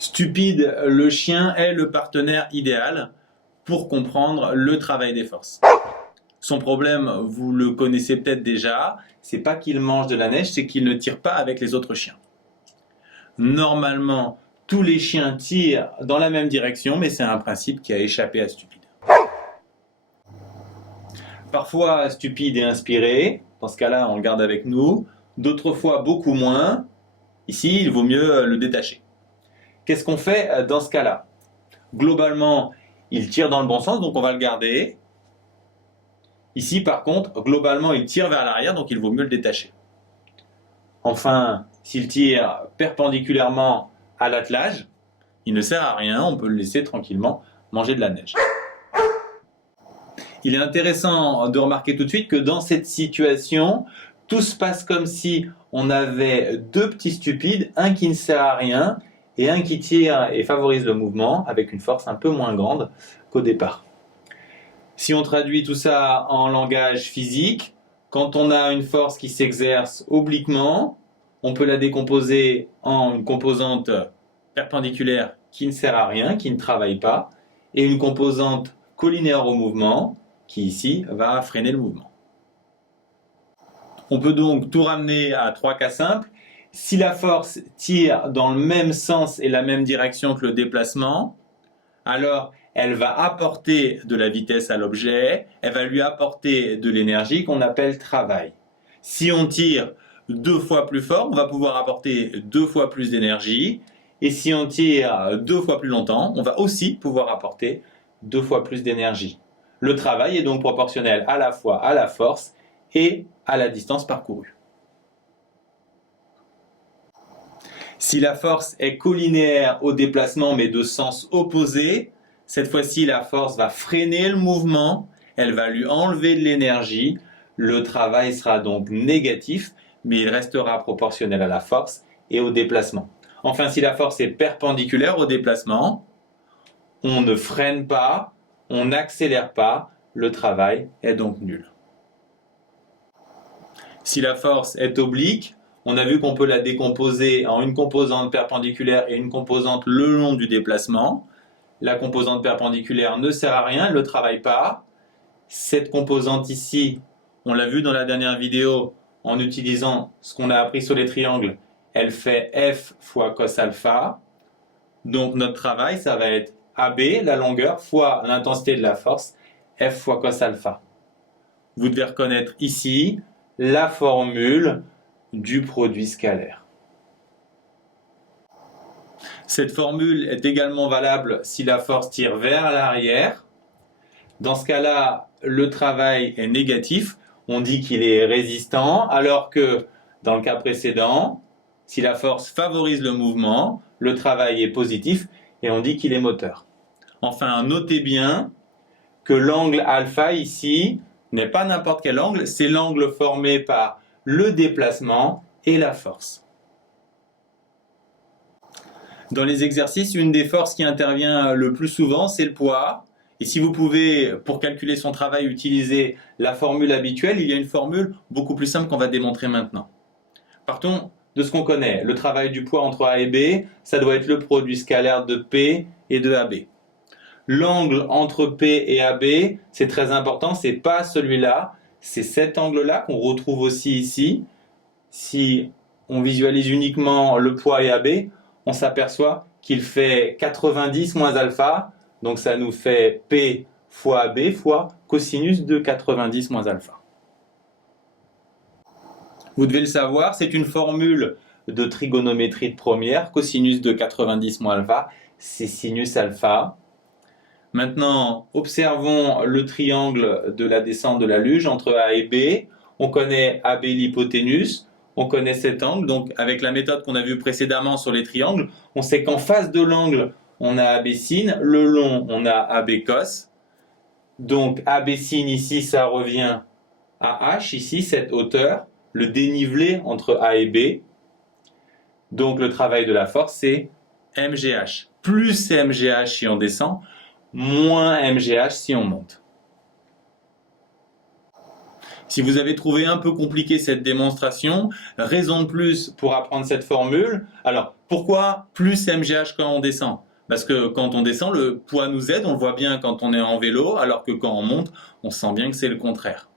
Stupide, le chien est le partenaire idéal pour comprendre le travail des forces. Son problème, vous le connaissez peut-être déjà, c'est pas qu'il mange de la neige, c'est qu'il ne tire pas avec les autres chiens. Normalement, tous les chiens tirent dans la même direction, mais c'est un principe qui a échappé à Stupide. Parfois, Stupide est inspiré, dans ce cas-là, on le garde avec nous. D'autres fois, beaucoup moins. Ici, il vaut mieux le détacher. Qu'est-ce qu'on fait dans ce cas-là? Globalement, il tire dans le bon sens, donc on va le garder. Ici, par contre, globalement, il tire vers l'arrière, donc il vaut mieux le détacher. Enfin, s'il tire perpendiculairement à l'attelage, il ne sert à rien, on peut le laisser tranquillement manger de la neige. Il est intéressant de remarquer tout de suite que dans cette situation, tout se passe comme si on avait deux petits stupides, un qui ne sert à rien et un qui tire et favorise le mouvement avec une force un peu moins grande qu'au départ. Si on traduit tout ça en langage physique, quand on a une force qui s'exerce obliquement, on peut la décomposer en une composante perpendiculaire qui ne sert à rien, qui ne travaille pas, et une composante collinéaire au mouvement, qui ici va freiner le mouvement. On peut donc tout ramener à trois cas simples. Si la force tire dans le même sens et la même direction que le déplacement, alors elle va apporter de la vitesse à l'objet, elle va lui apporter de l'énergie qu'on appelle travail. Si on tire deux fois plus fort, on va pouvoir apporter deux fois plus d'énergie. Et si on tire deux fois plus longtemps, on va aussi pouvoir apporter deux fois plus d'énergie. Le travail est donc proportionnel à la fois à la force et à la distance parcourue. Si la force est collinéaire au déplacement mais de sens opposé, cette fois-ci la force va freiner le mouvement, elle va lui enlever de l'énergie, le travail sera donc négatif, mais il restera proportionnel à la force et au déplacement. Enfin, si la force est perpendiculaire au déplacement, on ne freine pas, on n'accélère pas, le travail est donc nul. Si la force est oblique, on a vu qu'on peut la décomposer en une composante perpendiculaire et une composante le long du déplacement. La composante perpendiculaire ne sert à rien, elle ne travaille pas. Cette composante ici, on l'a vu dans la dernière vidéo, en utilisant ce qu'on a appris sur les triangles, elle fait F fois cos alpha. Donc notre travail, ça va être AB, la longueur, fois l'intensité de la force, F fois cos alpha. Vous devez reconnaître ici la formule du produit scalaire. Cette formule est également valable si la force tire vers l'arrière. Dans ce cas-là, le travail est négatif. On dit qu'il est résistant, alors que dans le cas précédent, si la force favorise le mouvement, le travail est positif et on dit qu'il est moteur. Enfin, notez bien que l'angle alpha ici n'est pas n'importe quel angle, c'est l'angle formé par le déplacement et la force. Dans les exercices, une des forces qui intervient le plus souvent, c'est le poids. Et si vous pouvez, pour calculer son travail, utiliser la formule habituelle, il y a une formule beaucoup plus simple qu'on va démontrer maintenant. Partons de ce qu'on connaît. Le travail du poids entre A et B, ça doit être le produit scalaire de P et de AB. L'angle entre P et AB, c'est très important, c'est pas celui-là, c'est cet angle-là qu'on retrouve aussi ici. Si on visualise uniquement le poids et AB, on s'aperçoit qu'il fait 90 moins alpha, donc ça nous fait P fois AB fois cosinus de 90 moins alpha. Vous devez le savoir, c'est une formule de trigonométrie de première, cosinus de 90 moins alpha, c'est sinus alpha. Maintenant, observons le triangle de la descente de la luge entre A et B. On connaît AB l'hypoténuse, on connaît cet angle. Donc, avec la méthode qu'on a vue précédemment sur les triangles, on sait qu'en face de l'angle, on a AB sin, le long, on a AB cos. Donc, AB sin ici, ça revient à H, ici, cette hauteur, le dénivelé entre A et B. Donc, le travail de la force, c'est MGH. Plus MGH si on descend, moins MGH si on monte. Si vous avez trouvé un peu compliqué cette démonstration, raison de plus pour apprendre cette formule. Alors, pourquoi plus MGH quand on descend? Parce que quand on descend, le poids nous aide, on le voit bien quand on est en vélo, alors que quand on monte, on sent bien que c'est le contraire.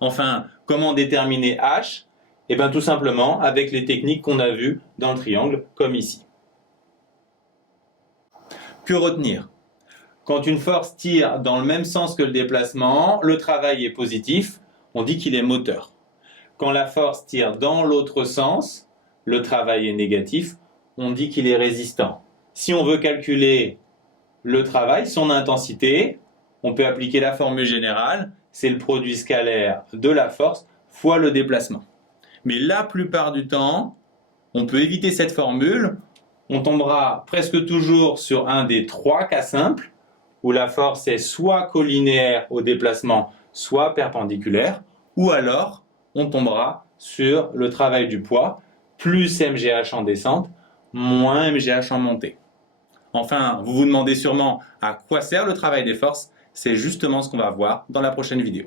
Enfin, comment déterminer H? Eh bien tout simplement avec les techniques qu'on a vues dans le triangle, comme ici. Que retenir? Quand une force tire dans le même sens que le déplacement, le travail est positif, on dit qu'il est moteur. Quand la force tire dans l'autre sens, le travail est négatif, on dit qu'il est résistant. Si on veut calculer le travail, son intensité, on peut appliquer la formule générale, c'est le produit scalaire de la force fois le déplacement. Mais la plupart du temps, on peut éviter cette formule, on tombera presque toujours sur un des trois cas simples, où la force est soit collinéaire au déplacement, soit perpendiculaire, ou alors on tombera sur le travail du poids, plus MGH en descente, moins MGH en montée. Enfin, vous vous demandez sûrement à quoi sert le travail des forces, c'est justement ce qu'on va voir dans la prochaine vidéo.